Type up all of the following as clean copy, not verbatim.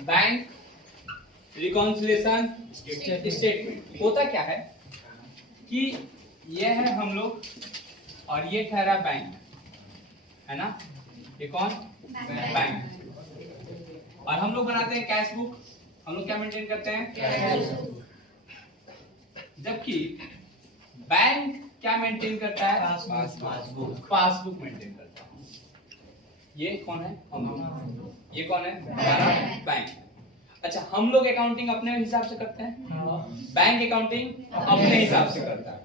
Bank reconciliation statement होता क्या है कि ये है हम लोग और ये ठहरा बैंक, है ना। ये कौन? बैंक। और हम लोग बनाते हैं कैश बुक। हम लोग क्या मेंटेन करते हैं? Cash book. जबकि बैंक क्या मेंटेन करता है? पासबुक मेंटेन करता है। ये कौन है? ये कौन है? हमारा बैंक। अच्छा, हम लोग अकाउंटिंग अपने हिसाब से करते हैं, बैंक अकाउंटिंग अपने हिसाब से करता है।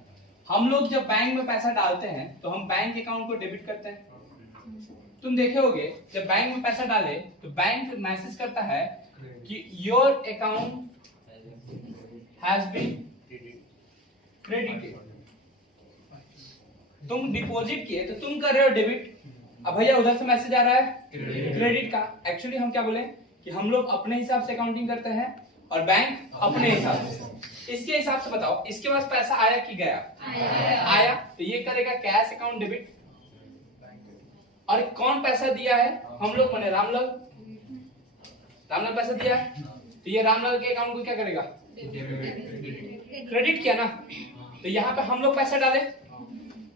हम लोग जब बैंक में पैसा डालते हैं तो हम बैंक अकाउंट को डेबिट करते हैं। तुम देखे होगे जब बैंक में पैसा डाले तो बैंक मैसेज करता है कि your account has been credited. तुम डिपॉजिट किए तो तुम कर रहे हो डेबिट, अब भैया उधर से मैसेज आ रहा है क्रेडिट का। एक्चुअली हम क्या बोले कि हम लोग अपने हिसाब से अकाउंटिंग करते हैं और बैंक अपने हिसाब से। इसके हिसाब से बताओ, इसके पास पैसा आया कि गया? आया तो ये करेगा कैश अकाउंट डेबिट। और कौन पैसा दिया है? हम लोग माने रामलाल पैसा दिया है तो ये रामलाल के अकाउंट को क्या करेगा? क्रेडिट किया ना। तो यहाँ पे हम लोग पैसा डाले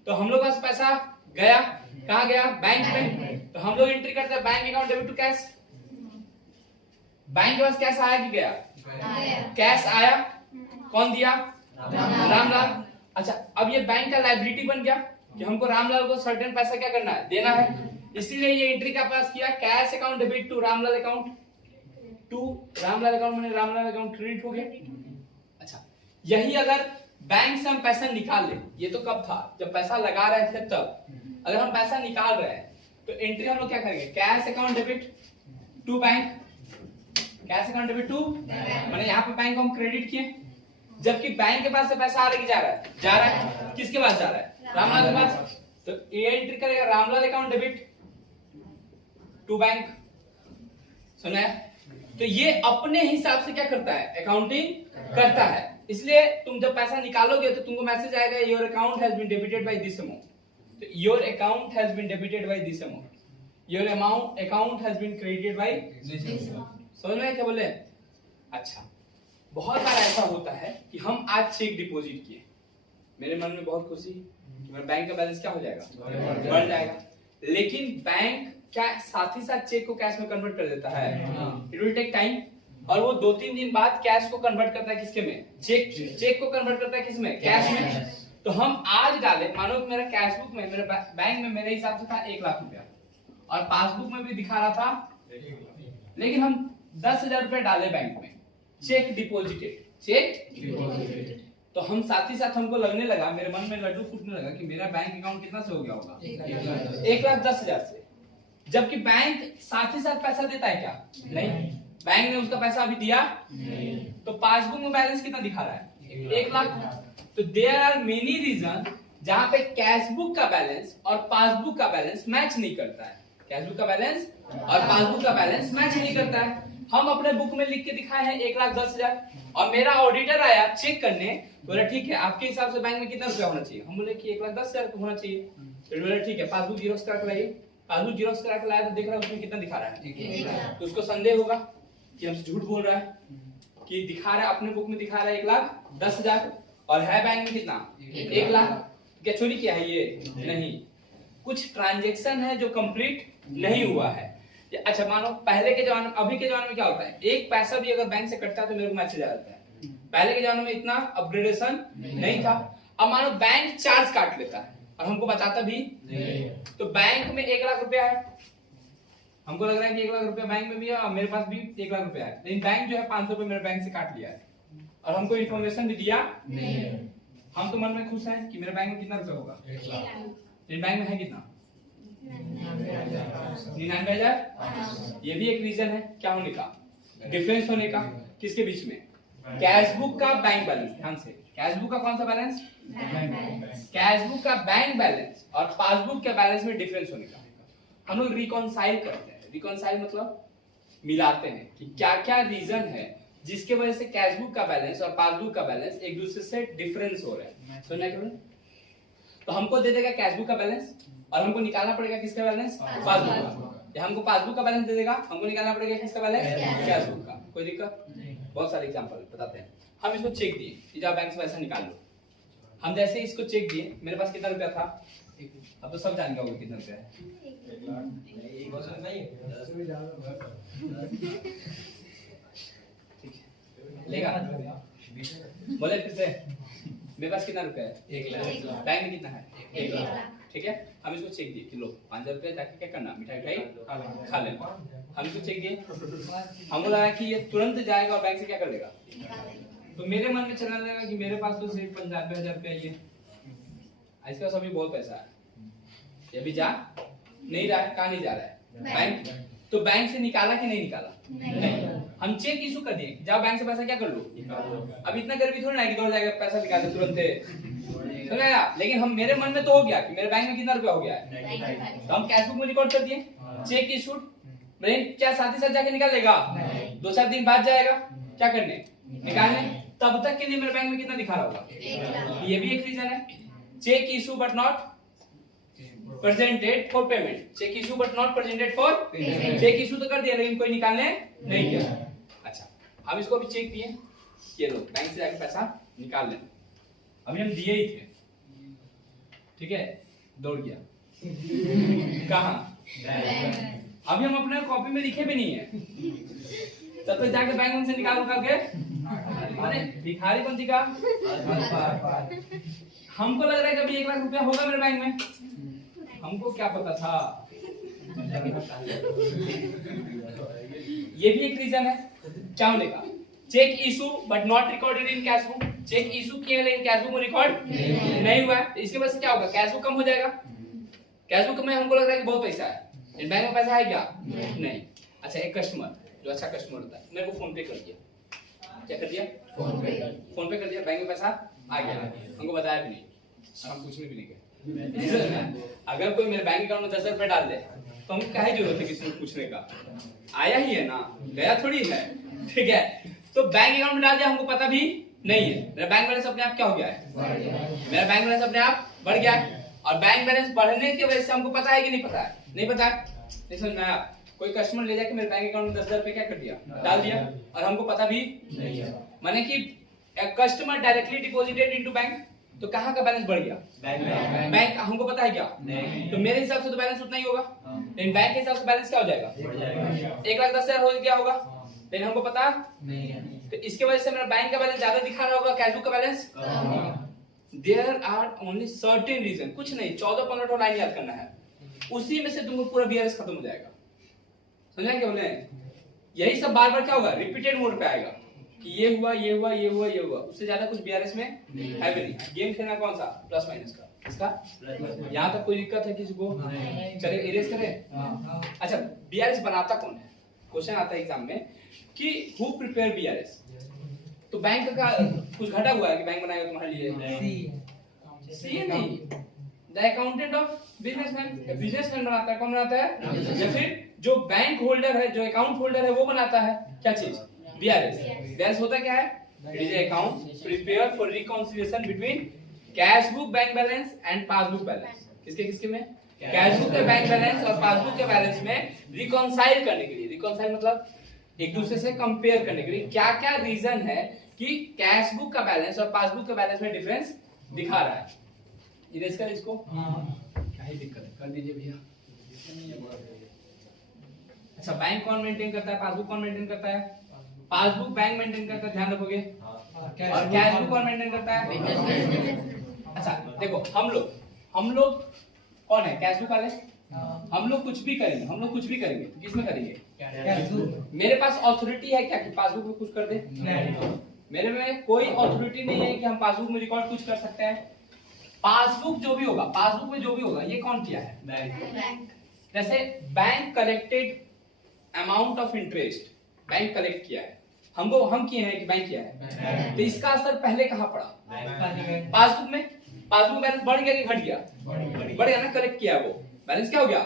तो हम लोग पास पैसा गया, कहाँ गया? बैंक में। तो हम लोग एंट्री करते हैं bank account debit to cash. Bank के पास कैश आया कि गया? कैश आया। कौन दिया? रामलाल। अच्छा, अब ये बैंक का लायबिलिटी बन गया कि हमको रामलाल को सर्टेन पैसा क्या करना है? देना है। इसीलिए ये एंट्री का पास किया cash account debit to Ramlal account. To Ramlal account में रामलाल अकाउंट क्रेडिट हो गया। अच्छा, यही अगर बैंक से हम पैसा निकाल ले, ये तो कब था? जब पैसा लगा रहे थे तब। अगर हम पैसा निकाल रहे हैं तो एंट्री हम लोग क्या करेंगे? Cash account debit to bank. Cash account debit to माने यहाँ पे बैंक को हम क्रेडिट किए, जबकि बैंक के पास से पैसा आ रहा है कि जा रहा है? जा रहा है। किसके पास जा रहा है? रामलाल के पास। तो ये एंट्री करेगा Ramlal account debit to bank. सुना है? तो ये अपने हिसाब से क्या करता है? अकाउंटिंग करता है। इसलिए तुम जब पैसा निकालोगे तो तुमको मैसेज आएगा your account has been debited by this amount. तो your account has been debited by this amount, your account has been credited by this amount. समझ में क्या बोले? अच्छा, बहुत बार ऐसा होता है कि हम आज चेक डिपॉजिट किए, मेरे मन में बहुत खुशी कि मेरा बैंक का बैलेंस क्या हो जाएगा? बढ़ जाएगा। लेकिन बैंक क्या साथ ही साथ चेक को कैश में कन्वर्ट कर देता है? It will take time. और वो 2-3 दिन बाद कैश को कन्वर्ट करता है किसके में? चेक को कन्वर्ट करता है किसमें? कैश में। तो हम आज डाले, मानो कि मेरा कैश बुक में, मेरे बैंक में मेरे हिसाब से था 1 लाख रुपया और पासबुक में भी दिखा रहा था, लेकिन हम 10,000 रुपए डाले बैंक में, चेक डिपॉजिटेड। तो हम साथ ही साथ हमको लगने लगा, मेरे मन में लड्डू फूटने लगा कि मेरा बैंक अकाउंट कितना से हो गया होगा? 1,10,000 से। जबकि बैंक साथ ही साथ पैसा देता है क्या? नहीं। बैंक ने उसका पैसा अभी दिया नहीं। तो पासबुक में बैलेंस कितना दिखा रहा है? 1 लाख। तो देयर आर मेनी रीजन जहां पे कैश बुक का बैलेंस और पासबुक का बैलेंस मैच नहीं करता है। कैश बुक का बैलेंस और पासबुक का बैलेंस मैच नहीं करता है। हम अपने बुक में लिख के दिखाए हैं 1,10,000 और मेरा ऑडिटर आया चेक करने, बोला ठीक है आपके हिसाब से बैंक में कितना रुपया होना चाहिए? हम बोले कि 1,10,000 तो होना चाहिए। तो बोला ठीक है पासबुक जीरोक्स करा के लाइए। पासबुक जीरोक्स करा के लाया तो देख रहा है उसमें कितना दिखा रहा है। तो उसको संदेह होगा कि हमसे झूठ बोल रहा है, कि दिखा रहा है अपने बुक में दिखा रहा है 1,10,000 और है बैंक में कितना? 1 लाख। क्या चोरी किया है ये? नहीं, कुछ ट्रांजैक्शन है जो कंप्लीट नहीं हुआ है। अच्छा, मानो पहले के जमाने में, अभी के जमाने में क्या होता है, एक पैसा भी अगर बैंक से कटता है तो मेरे को मैसेज आ जाता है। पहले के जमाने में इतना अपग्रेडेशन नहीं था। अब मानो बैंक चार्ज काट लेता है और हमको बताता भी नहीं। तो बैंक में 1 लाख रुपया है, हमको लग रहा है कि 1 लाख रुपया बैंक में भी है और मेरे पास भी 1 लाख रुपया है, लेकिन बैंक जो है 500 रुपये मेरे बैंक से काट लिया है और हमको इन्फॉर्मेशन भी दिया नहीं। हम तो मन में खुश हैं कि मेरे बैंक में कितना रुपया होगा? 1 लाख। लेकिन बैंक में है कितना? 99,000। ये भी एक रीजन है क्या होने का? डिफरेंस होने का। किसके बीच में? कैश बुक का बैंक बैलेंस। ध्यान से, कैश बुक का कौन सा बैलेंस? कैश बुक का बैंक बैलेंस और पासबुक के बैलेंस में डिफरेंस होने का हम लोग रिकॉन्साइल करते हैं। रिकॉन्साइल मतलब मिलाते हैं कि क्या क्या रीजन है जिसके वजह से कैश बुक का बैलेंस और पासबुक का बैलेंस एक दूसरे से डिफरेंस हो रहा है। सुनना क्या? तो हमको दे देगा कैश बुक का बैलेंस और हमको निकालना पड़ेगा किसका बैलेंस, पासबुक का। या हमको पासबुक का बैलेंस दे देगा, हमको निकालना पड़ेगा किसका बैलेंस, कैश बुक का। कोई दिक्कत? बहुत सारे एग्जांपल बताते हैं। हम इसको चेक दिए कि जाओ बैंक से पैसा निकाल लो। हम जैसे इसको चेक दिए, मेरे पास कितना रुपया था, अब तो सब जान गया होगा कितना रुपया है। लेगा बोले फिर से, मेरे पास कितना रुपया है, 1 लाख। बैंक में कितना है, 1 लाख। ठीक है, हम इसको चेक दिए कि लो 5,000 रुपया जाके क्या करना, मिठाई खा लेना। हम इसको चेक दिए, हमको लगा कि ये तुरंत जाएगा और बैंक से क्या कर लेगा, तो मेरे मन में चलने लगा कि मेरे पास तो सिर्फ 95,000 रुपया ये, इसके पास अभी बहुत पैसा है, ये भी जा नहीं रहा है। कहाँ नहीं जा रहा है, बैंक। तो बैंक से निकाला कि नहीं निकाला, नहीं। हम चेक इशू कर दिए, जाओ बैंक से पैसा क्या कर लो। अब इतना गरीबी थोड़ी ना है कि दौड़ जाएगा पैसा निकाले तुरंत, समझाया। लेकिन हम मेरे मन में तो हो गया कि मेरे बैंक में कितना रुपया हो गया है, तो हम कैश बुक में रिकॉर्ड कर दिए, चेक इशूड। क्या साथ ही साथ जाके निकाल लेगा, 2-4 दिन बाद जाएगा क्या करने, निकालने। तब तक के लिए मेरे बैंक में कितना दिखा रहा होगा, ये भी एक रीजन है। Cheque issue but not presented for payment, cheque issue but not presented for payment. Cheque issue तो कर दिया लेकिन कोई निकालने नहीं किया। अच्छा, हम इसको भी चेक दिए, ये लो बैंक से जाके पैसा निकाल लेना। अभी हम दिए ही थे, ठीक है, दौड़ गया कहाँ, अभी हम अपने कॉपी में लिखे भी नहीं है, तब तक जाके बैंक से निकाल के, अरे भिखारी कौन थी का, हमको लग रहा है कि अभी 1 लाख रुपया होगा मेरे बैंक में, हमको क्या पता था। ये भी एक रीजन है, क्या होने का, cheque issue but not recorded in cash book. Cheque issue किया लेकिन कैश बुक में रिकॉर्ड नहीं हुआ है, इसके वजह से क्या होगा, कैश बुक कम हो जाएगा। कैश बुक में हमको लग रहा है कि बहुत पैसा है, इन बैंक में पैसा है क्या, नहीं। अच्छा, एक कस्टमर जो अच्छा कस्टमर होता है, मेरे को फोन पे कर दिया, क्या कर दिया, फोन पे कर दिया, बैंक में पैसा आ गया, हमको बताया भी नहीं, हम पूछने भी नहीं गए। अगर कोई मेरे बैंक अकाउंट में 10,000 रुपए डाल दे तो हमको क्या जरूरत है किसी को पूछने का, आया ही है ना, गया थोड़ी है, ठीक है। तो बैंक अकाउंट में डाल दिया, हमको पता भी नहीं है, मेरा बैंक बैलेंस अपने आप क्या हो गया है, मेरा बैंक बैलेंस अपने आप बढ़ गया है। और बैंक बैलेंस बढ़ने की वजह से हमको पता है कि नहीं पता है, नहीं पता है, नहीं समझ में आया। कोई कस्टमर ले जाके मेरे बैंक अकाउंट में 10,000 रुपए क्या कर दिया, डाल दिया, और हमको पता भी नहीं है। माने कि customer directly deposited into bank, तो कहाँ का बैलेंस बढ़ गया, बैंक। हमको पता है क्या, तो मेरे हिसाब से तो बैलेंस उतना ही होगा, लेकिन बैंक के हिसाब से बैलेंस क्या हो जाएगा, 1,10,000 हो गया होगा, लेकिन हमको पता नहीं है। तो इसके वजह से मेरा बैंक का बैलेंस ज्यादा दिखा रहा होगा, कैश बुक का balance. There are only certain reason, कुछ नहीं, 14-15 लाइन याद करना है, उसी में से तुमको पूरा बीआरएस खत्म हो जाएगा। समझे क्या बोले, यही सब बार बार क्या होगा, रिपीटेड मोड पे आएगा कि ये हुआ, ये हुआ, ये हुआ, ये हुआ, उससे ज्यादा कुछ बीआरएस में है भी नहीं। गेम खेलना कौन सा, प्लस माइनस का, इसका यहाँ तक कोई दिक्कत है किसी को, चलिए इरेज करें। अच्छा, बीआरएस बनाता कौन है, क्वेश्चन आता है एग्जाम में कि हु प्रिपेयर बीआरएस, तो बैंक का कुछ घटा हुआ है कि बैंक बनाएगा तुम्हारे लिए, सीए नहीं, the accountant of businessman, businessman बनाता है, कौन बनाता है, या फिर जो बैंक होल्डर है, जो अकाउंट होल्डर है वो बनाता है, क्या चीज, बीआरएस। बीआरएस होता क्या है, it is account prepared for reconciliation between cash book bank balance and passbook balance. किसके किसके में, कैश बुक के बैंक बैलेंस और पासबुक के बैलेंस में रिकॉन्साइल करने के लिए, रिकॉन्साइल मतलब एक दूसरे से कंपेयर करने के लिए क्या क्या रीजन है कि कैश बुक का बैलेंस और पासबुक के बैलेंस में डिफरेंस दिखा रहा है। इरेज कर इसको, क्या ही दिक्कत है, कर दीजिए भैया। अच्छा, बैंक कौन मेंटेन करता है, पासबुक कौन मेंटेन करता है, पासबुक बैंक मेंटेन करता है, ध्यान रखोगे, और कैश बुक कौन मेंटेन करता है। अच्छा देखो, हम लोग कौन है, कैश बुक वाले, हम लोग कुछ भी करेंगे, हम लोग कुछ भी करेंगे तो किसमें करेंगे, मेरे पास ऑथोरिटी है क्या कि पासबुक में कुछ कर दे, मेरे में कोई ऑथोरिटी नहीं है कि हम पासबुक में रिकॉर्ड कुछ कर सकते हैं। पासबुक जो भी होगा, पासबुक में जो भी होगा, ये कौन किया है, बैंक। जैसे bank collected amount of interest, bank collect किया है, हमको हम किए हैं कि बैंक किया है, तो इसका असर पहले कहाँ पड़ा, पासबुक में। पासबुक बैलेंस बढ़ गया कि घट गया, बढ़ गया ना, कलेक्ट किया वो बैलेंस क्या हो गया,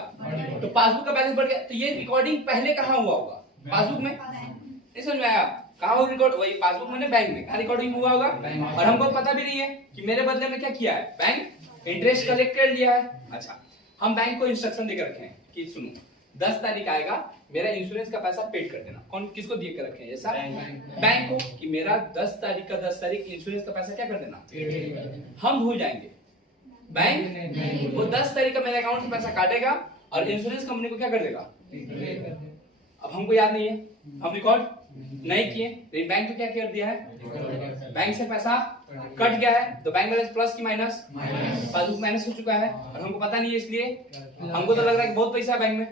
तो पासबुक का बैलेंस बढ़ गया, तो ये रिकॉर्डिंग पहले कहाँ हुआ होगा, पासबुक में। नहीं समझ में आया, कहाँ हो रिकॉर्ड, वही पासबुक में, बैंक में, कहाँ रिकॉर्डिंग हुआ होगा। और हमको पता भी नहीं है कि मेरे बदले में क्या किया है, बैंक इंटरेस्ट कलेक्ट कर लिया है। अच्छा, हम बैंक को इंस्ट्रक्शन देकर रखे हैं कि सुनो 10 तारीख आएगा, मेरा इंश्योरेंस का पैसा पेड कर देना। कौन किसको दिए कर रखे हैं ऐसा? बैंक को, कि मेरा 10 तारीख का 10 तारीख इंश्योरेंस का पैसा क्या कर देना। हम भूल जाएंगे, बैंक वो 10 तारीख का मेरे अकाउंट से पैसा काटेगा और इंश्योरेंस कंपनी को क्या कर देगा। अब हमको याद नहीं है, हम रिकॉर्ड नहीं किए, लेकिन बैंक तो क्या कर दिया है, बैंक से पैसा कट गया है, तो बैंक बैलेंस प्लस की माइनस, पासबुक माइनस हो चुका है और हमको पता नहीं है, इसलिए हमको तो लग रहा है कि बहुत पैसा है बैंक में,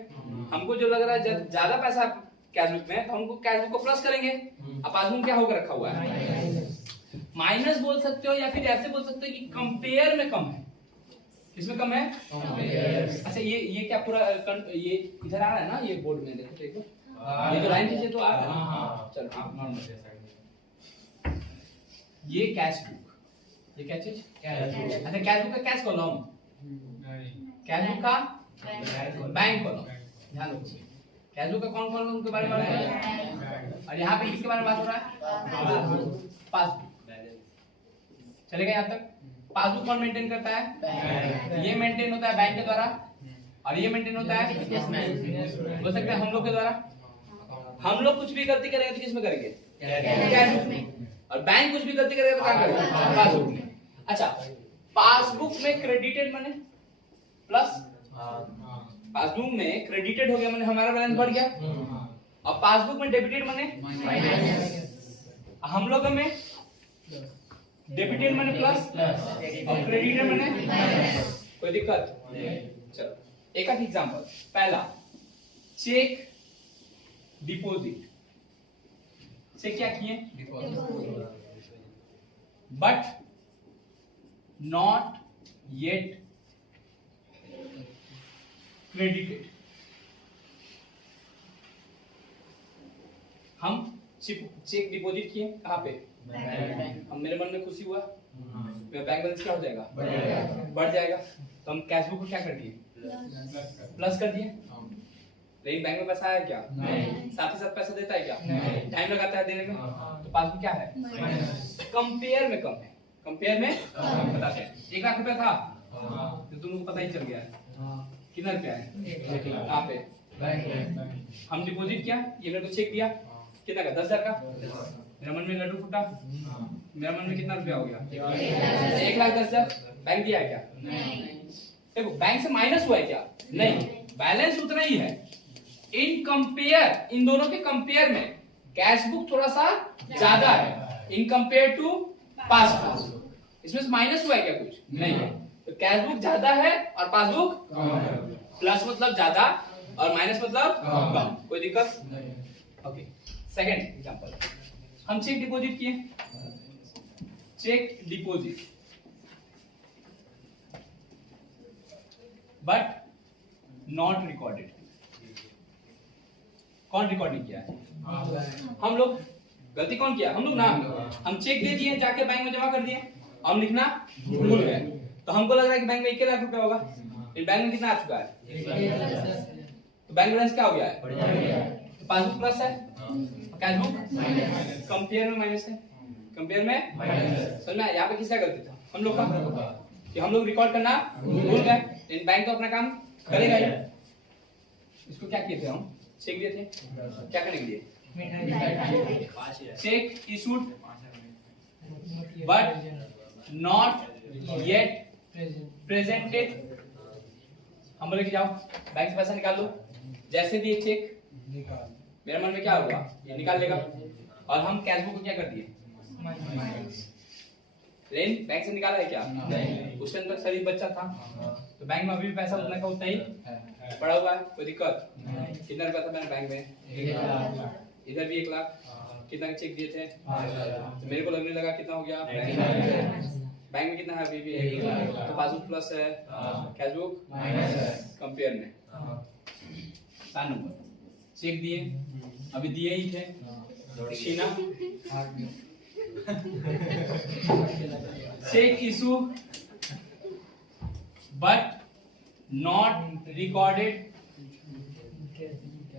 हमको जो लग रहा है ज्यादा पैसा कैश बुक में, तो हमको कैश बुक को प्लस करेंगे। अब पासबुक क्या होकर रखा हुआ है, माइनस बोल सकते हो या फिर ऐसे बोल सकते हो कि कंपेयर में कम है। किसमें कम है? अच्छा ये क्या पूरा ये इधर आ रहा है ना, ये बोर्ड में देखो देखो, ये तो लाइन खींचे तो आ रहा है। चलो आप नॉर्मल, ये कैश बुक, ये क्या चीज? अच्छा कैश बुक का कैश कॉलम, कैश बुक का बैंक कॉलम। ध्यान रखो, कैश बुक का कौन कॉलम के बारे में बात हो रहा है, और यहाँ पे किसके बारे में बात हो रहा है? पासबुक। चलेगा यहाँ तक? पासबुक कौन मेंटेन करता है? ये मेंटेन होता है बैंक के द्वारा, और ये मेंटेन होता है हो सकता है हम लोग के द्वारा। हम लोग कुछ भी गलती करेंगे तो किसमें करेंगे? कैश बुक में। और बैंक कुछ भी गलती करेगा तो क्या करेगा? पासबुक में। अच्छा पासबुक में क्रेडिटेड मनी प्लस, पासबुक में क्रेडिटेड हो गया मैंने हमारा बैलेंस बढ़ गया, और पासबुक में डेबिटेड मनी हम लोग में डेबिटेड मनी प्लस और क्रेडिटेड मनी, कोई दिक्कत? चलो एक आध एग्जांपल। पहला चेक डिपॉजिट, चेक क्या किए बट नॉट येट क्रेडिटेड। हम चेक डिपॉजिट किए कहाँ पे? हम मेरे मन में खुशी हुआ, मेरा बैंक बैलेंस क्या हो जाएगा? बढ़ जाएगा। तो हम कैश बुक को क्या कर दिए? प्लस कर दिए। लेकिन बैंक में पैसा आया क्या? साथ ही साथ पैसा देता है क्या? टाइम लगाता है देने में। तो पासबुक क्या है? कंपेयर में कम है। कंपेयर में बताते हैं 1 लाख रुपया था तो तुम लोग को पता ही चल गया है कितना रुपया है। कहाँ पे? हम डिपॉजिट किया, ये मेरे को चेक दिया कितना का? 10,000 का। मेरा मन में लड्डू फूटा, मेरा मन में कितना रुपया हो गया? 1,10,000। बैंक दिया है क्या? देखो बैंक से माइनस हुआ है क्या? नहीं, बैलेंस उतना ही है। इन कंपेयर, इन दोनों के कंपेयर में कैश बुक थोड़ा सा ज्यादा है इन कंपेयर टू पासबुक। इसमें से माइनस हुआ है क्या? कुछ नहीं है। तो कैश बुक ज्यादा है और पासबुक प्लस मतलब ज्यादा और माइनस मतलब कम। कोई दिक्कत? ओके सेकंड एग्जांपल, हम चेक डिपॉजिट किए, cheque deposit but not recorded. कौन रिकॉर्डिंग किया है? हम लोग। गलती कौन किया? हम लोग ना। हम चेक दे दिए, जाके बैंक में जमा कर दिए, हम लिखना भूल गए। तो हमको लग रहा है कि बैंक में 1 लाख रुपया होगा, लेकिन बैंक में कितना आ चुका है? तो बैंक बैलेंस क्या हो गया है? पासबुक प्लस है, कैश बुक कंपेयर में माइनस है। कंपेयर में माइनस। समझ में? यहाँ पे किसका गलती था? हम लोग का, कि हम लोग रिकॉर्ड करना भूल गए। लेकिन बैंक तो अपना काम करेगा ही। इसको क्या किए थे हम? चेक दिए थे, क्या करने के लिए? Check issued but not yet presented. हम बोले कि जाओ बैंक से पैसा निकाल लो। जैसे दिए चेक, मेरे मन में क्या होगा? ये निकाल लेगा। और हम कैश बुक को क्या कर दिए? लेकिन बैंक से निकाला है क्या? नहीं। उसके अंदर शरीफ बच्चा था, तो बैंक में अभी भी पैसा उतना का उतना ही पड़ा हुआ है। कोई दिक्कत? कितना रुपया था मैंने बैंक में? 1 लाख। इधर भी 1 लाख। कितना चेक दिए थे? तो मेरे को लगने लगा कितना हो गया? बैंक में कितना है अभी भी? 1 लाख। तो पासबुक प्लस है, कैश बुक माइनस है। कंपेयर में 7 नंबर चेक दिए, अभी दिए ही थे, छीना। Cheque issue but not recorded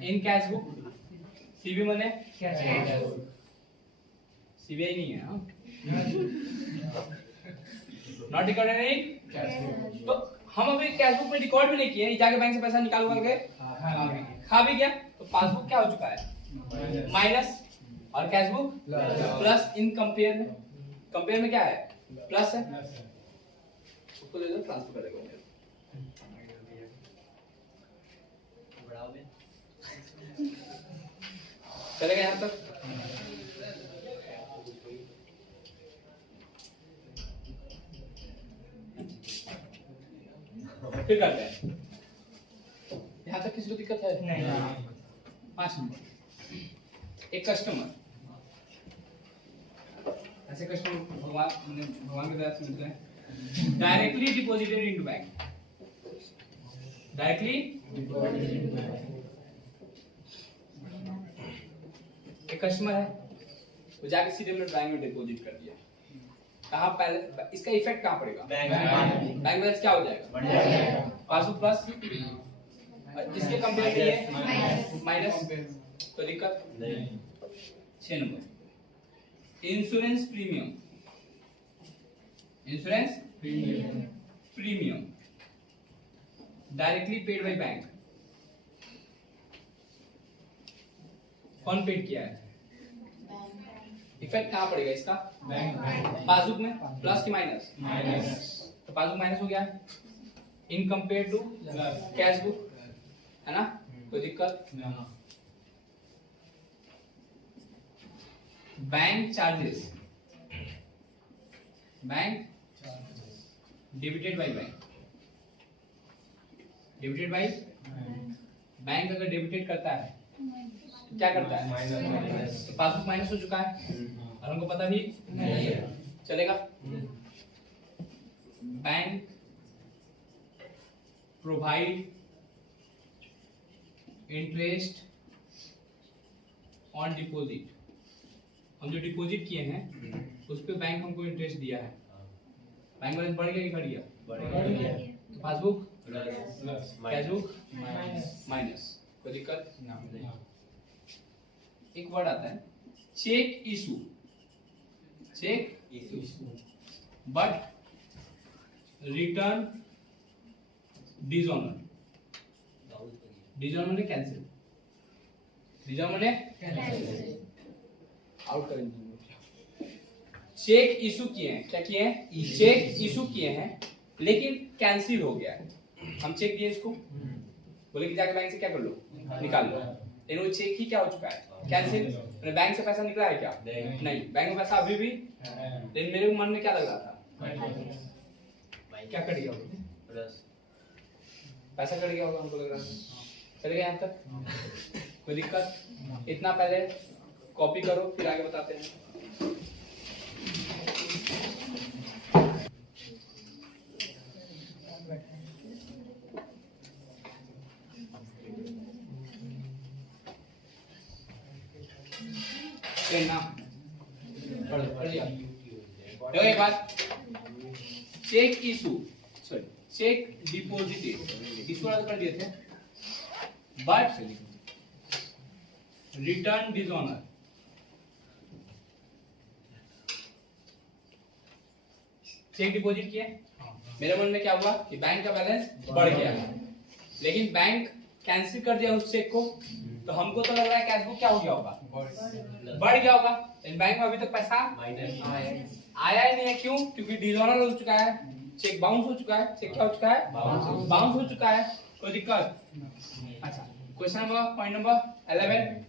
in cash book. CB मने सीबीआई नहीं है, नॉट रिकॉर्डेड इन। तो हम अभी कैशबुक में रिकॉर्ड भी नहीं किए, जाके बैंक से पैसा निकाल के खा भी गया, तो पासबुक क्या हो चुका है माइनस, और कैशबुक प्लस। इन कंपेयर में क्या है प्लस है, उसको ले लो ट्रांसफर कर देगा। चलेगा यहाँ तक। फिर करते हैं, यहाँ तक किसी को दिक्कत है नहीं। 5 नंबर, एक कस्टमर, ऐसे कस्टमर भगवान की दया से मिलते हैं। Directly deposited into bank, directly एक कस्टमर है, वो जाके सीधे अपने बैंक में डिपॉजिट कर दिया। कहाँ पहले इसका इफेक्ट कहाँ पड़ेगा, बैंक बैलेंस क्या हो जाएगा पासबुक प्लस, इसके कंपेयर में ये माइनस, तो दिक्कत नहीं। 6 number, insurance premium, insurance premium directly paid by bank, कौन पेड किया है, इफेक्ट कहाँ पड़ेगा इसका पासबुक में, प्लस की माइनस, तो पासबुक माइनस हो गया इन कंपेयर टू कैशबुक, है ना, कोई दिक्कत। Bank charges, bank debited by bank, debited by bank, अगर डेबिटेड करता है तो क्या करता है, तो पासबुक माइनस हो चुका है और हमको पता भी नहीं है, चलेगा। Bank provide interest on deposit, हम जो डिपॉजिट किए हैं उस पे बैंक हमको इंटरेस्ट दिया है, बैंक बैलेंस बढ़ गया कि घट गया, तो पासबुक कैशबुक माइनस, कोई दिक्कत नहीं। एक वर्ड आता है cheque issue, cheque but return dishonour, dishonour ने कैंसिल, डिसऑनर ने आउट करेंगे। चेक इशू किए हैं, क्या किए हैं, चेक इशू किए हैं लेकिन कैंसिल हो गया है, हम चेक दिए इसको, बोले कि जाके बैंक से क्या कर लो निकाल लो, लेकिन वो चेक ही क्या हो चुका है कैंसिल, मैंने बैंक से पैसा निकला है क्या नहीं, बैंक में पैसा अभी भी, लेकिन मेरे मन में क्या लग रहा था, क्या कट गया पैसा कट गया होगा, हमको लग रहा था। चलेगा यहाँ तक, कोई दिक्कत, इतना पहले कॉपी करो फिर आगे बताते हैं। देखो एक बात, cheque issue sorry cheque deposited, issue वाला कर दिए थे, but return dishonour, cheque deposit किए, मेरे मन में क्या हुआ कि बैंक का बैलेंस बढ़ गया, लेकिन बैंक कैंसिल कर दिया उस चेक को, तो हमको तो लग रहा है कैशबुक क्या हो गया होगा, बढ़ गया होगा, लेकिन बैंक में अभी तक पैसा आया ही नहीं है। क्यों? क्योंकि डिसऑनर हो चुका है, चेक बाउंस हो चुका है, चेक क्या हो चुका है बाउंस हो चुका है, कोई दिक्कत। अच्छा, question number point number 11,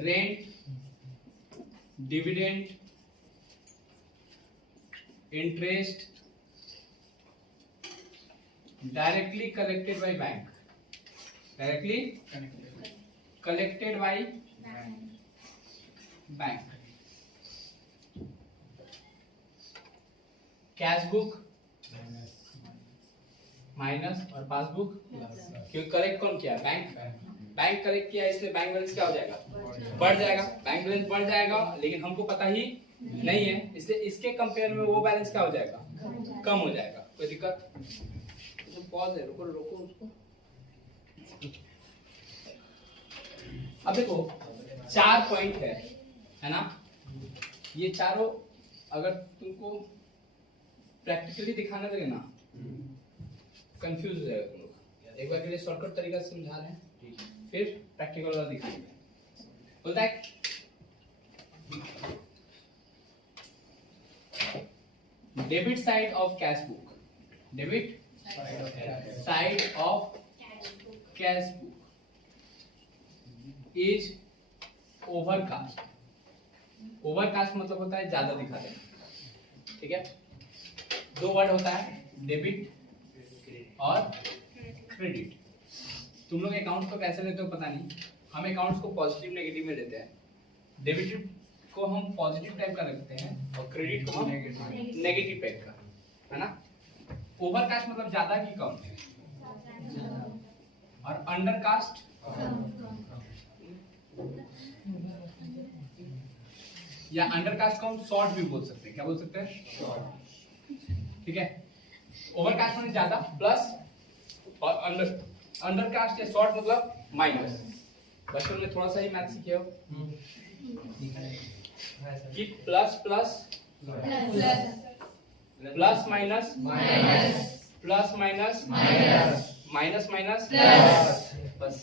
rent, dividend, interest directly collected by bank, directly collected by bank, cash book minus और पासबुक, क्योंकि कलेक्ट कौन किया, बैंक, बैंक कलेक्ट किया, इसलिए बैंक बैलेंस क्या हो जाएगा, बढ़ जाएगा, बैंक बैलेंस बढ़ जाएगा, लेकिन हमको पता ही नहीं है, इसलिए इसके कंपेयर में वो बैलेंस क्या हो जाएगा, कम हो जाएगा, कोई दिक्कत। पॉज है, रुको रुको उसको। अब देखो 4 पॉइंट है ना, ये चारों अगर तुमको प्रैक्टिकली दिखाने लगे ना कंफ्यूज हो जाएगा तुम लोग। एक बार के लिए शॉर्टकट तरीका से समझा रहे हैं, फिर प्रैक्टिकल वाला दिखाएंगे। बोलता है debit side of cash book, debit side of cash book is overcast. Overcast मतलब होता है ज्यादा दिखा देना, ठीक है। दो वर्ड होता है डेबिट और क्रेडिट। तुम लोग अकाउंट को कैसे लेते हो पता नहीं, हम अकाउंट्स को पॉजिटिव नेगेटिव में लेते हैं। डेबिट को हम पॉजिटिव टाइप का रखते हैं और क्रेडिट को हम नेगेटिव टाइप का, है ना। ओवरकास्ट मतलब ज्यादा कि कम, और अंडरकास्ट या अंडरकास्ट को हम शॉर्ट भी बोल सकते हैं। क्या बोल सकते हैं? ठीक है। ओवरकास्ट मतलब ज्यादा प्लस, और अंडरकास्ट या शॉर्ट मतलब माइनस। बचपन में थोड़ा सा ही मैथ सीखे हो कि plus plus plus minus plus minus minus minus बस।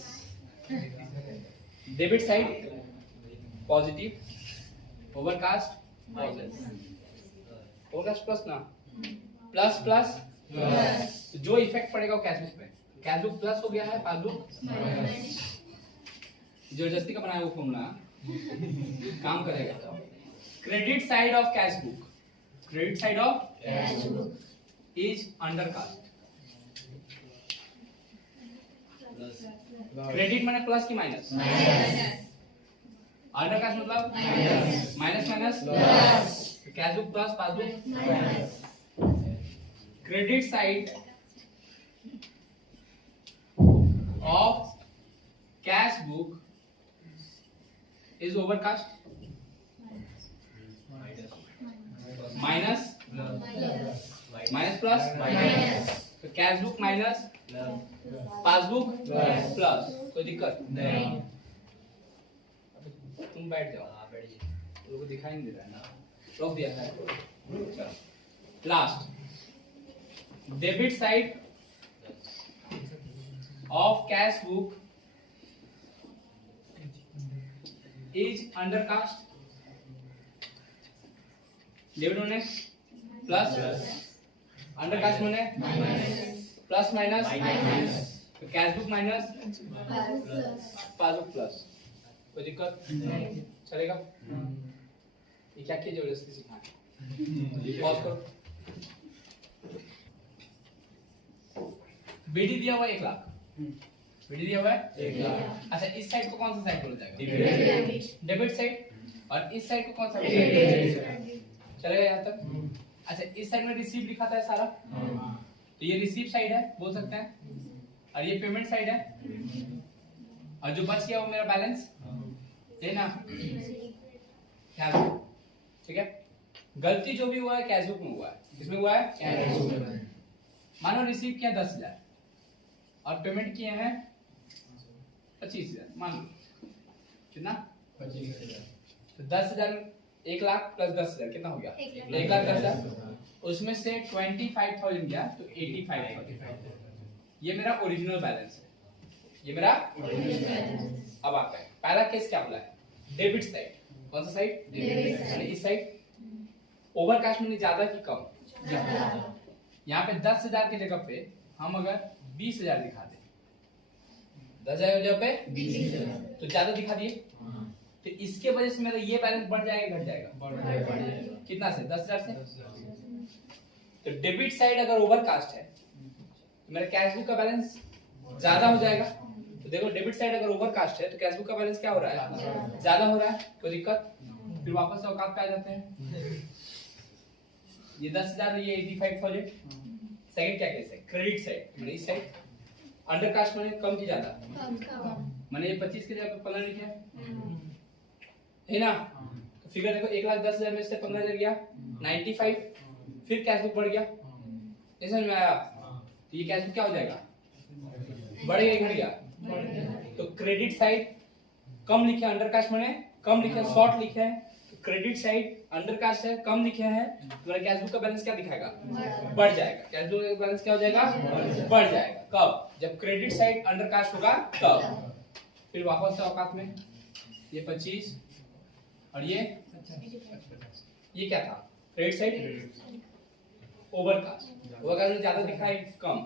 Debit side positive, overcast overcast plus ना, प्लस प्लस तो जो इफेक्ट पड़ेगा वो कैश बुक पे। कैश बुक प्लस हो गया है, पासबुक जबरदस्ती का बनाया वो फॉर्मूला काम करेगा। Credit side of cash book, credit side of cash book is undercast. Credit माने प्लस की माइनस, अंडरकास्ट मतलब minus minus plus. Cash book plus, passbook minus. Credit side of cash book is overcast. Minus minus plus, तो cash book minus passbook plus. कोई दिक्कत नहीं, तुम बैठ जाओ। लोगों को दिखाई नहीं दे रहा है ना, रोक दिया है। चलो last, debit side of cash book is undercast. Debit माने प्लस, अंडरकास्ट माने प्लस माइनस, तो cash book minus passbook plus. कोई दिक्कत चलेगा? ये क्या किया जबरदस्ती सिखाएं। पॉज करो। बीडी दिया हुआ 1 लाख, बीडी दिया हुआ है 1 लाख। अच्छा इस साइड को कौन सा साइड बोला जाएगा? Debit side. और इस साइड को कौन सा चलेगा यहाँ तक? अच्छा इस साइड में रिसीव लिखा था सारा, तो ये रिसीव साइड है बोल सकते हैं, और ये पेमेंट साइड है, और जो बच गया वो मेरा बैलेंस है ना। ख्याल रखो, ठीक है। गलती जो भी हुआ है कैश बुक में हुआ है, किसमें हुआ है? कैश बुक में। मानो रिसीव किया 10,000 और पेमेंट किए हैं 25,000, मान लो कितना? 25,000। तो 10,000 1 लाख प्लस 10,000 कितना हो गया? 1,10,000। उसमें से 25,000 गया तो 85,000। ये मेरा ओरिजिनल बैलेंस है, ये मेरा ओरिजिनल बैलेंस। अब आता है पहला केस क्या बोला है? Debit side. कौन सा साइड? Debit side. इस साइड ओवरकास्ट में ज्यादा कि कम? ज्यादा। यहाँ पे 10,000 की जगह पे हम अगर 20,000 दिखा दें, 10,000 की जगह पे 20,000 तो ज्यादा दिखा दिए, तो इसके वजह से मेरा ये बैलेंस बढ़ जाएगा घट जाएगा? बढ़ जाएगा। कितना से? 10,000 से। तो डेबिट साइड अगर ओवरकास्ट है तो मेरा कैश बुक का बैलेंस ज्यादा हो जाएगा। तो देखो डेबिट साइड अगर ओवरकास्ट है तो कैश बुक का बैलेंस क्या हो रहा है? ज्यादा हो रहा है। कोई दिक्कत? फिर वापस से औकात पे आ जाते हैं। ये 10,000, ये 85,000। सेकंड क्या केस है? Credit side. मैंने इस साइड अंडरकास्ट माने कम की ज्यादा, मैंने ये 25 की जगह 15 लिखा है ना। तो फिगर देखो 1,10,000 में से 15,000 गया 95, फिर कैश बुक बढ़ गया। समझ में आया? तो ये कैश बुक क्या हो जाएगा? बढ़ गया, घट गया। तो क्रेडिट साइड कम लिखे, अंडरकास्ट माने कम लिखे, शॉर्ट लिखे, तो क्रेडिट साइड अंडर कास्ट है, कम लिखे हैं, तुम्हारा कैश बुक का बैलेंस क्या दिखाएगा? बढ़ जाएगा। कैश बुक का बैलेंस क्या हो जाएगा? बढ़ जाएगा। कब? जब क्रेडिट साइड अंडर कास्ट होगा तब। फिर वापस से औकात में ये 25 और ये क्या था? Credit side overcast. Overcast में ज्यादा दिखा है कम?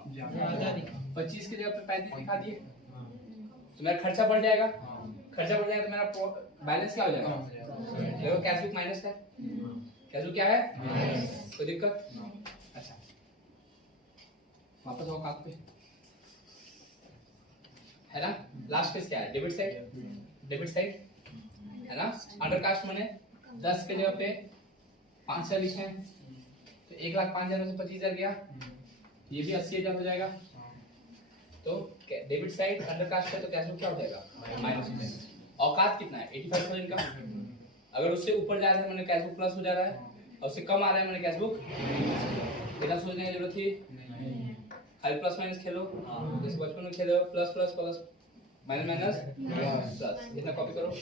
25 की जगह पे 35 दिखा दिए तो मेरा खर्चा बढ़ जाएगा। खर्चा बढ़ जाएगा तो मेरा बैलेंस क्या हो जाएगा? देखो कैश बुक माइनस है। कैश बुक क्या है? कोई दिक्कत? अच्छा वापस औकात पे है ना। लास्ट केस क्या है? Debit side. डेबिट साइड है ना। अंडर कास्ट माने 10 के जगह पे 5,000 लिखे हैं तो 1,05,000 में से 25,000 गया, ये भी 80,000 हो जाएगा। तो डेबिट साइड अंडर कास्ट है तो कैश बुक क्या हो जाएगा? माइनस में। औकात कितना है? 85,000 का। अगर उससे ऊपर जा रहा है मैंने कैश बुक प्लस हो जा रहा है, और उससे कम आ रहा है मैंने कैश बुक, इतना सोचने की जरूरत थी? खाली प्लस माइनस खेलो, जैसे बचपन में खेलो, plus plus plus minus minus plus. इतना कॉपी करो।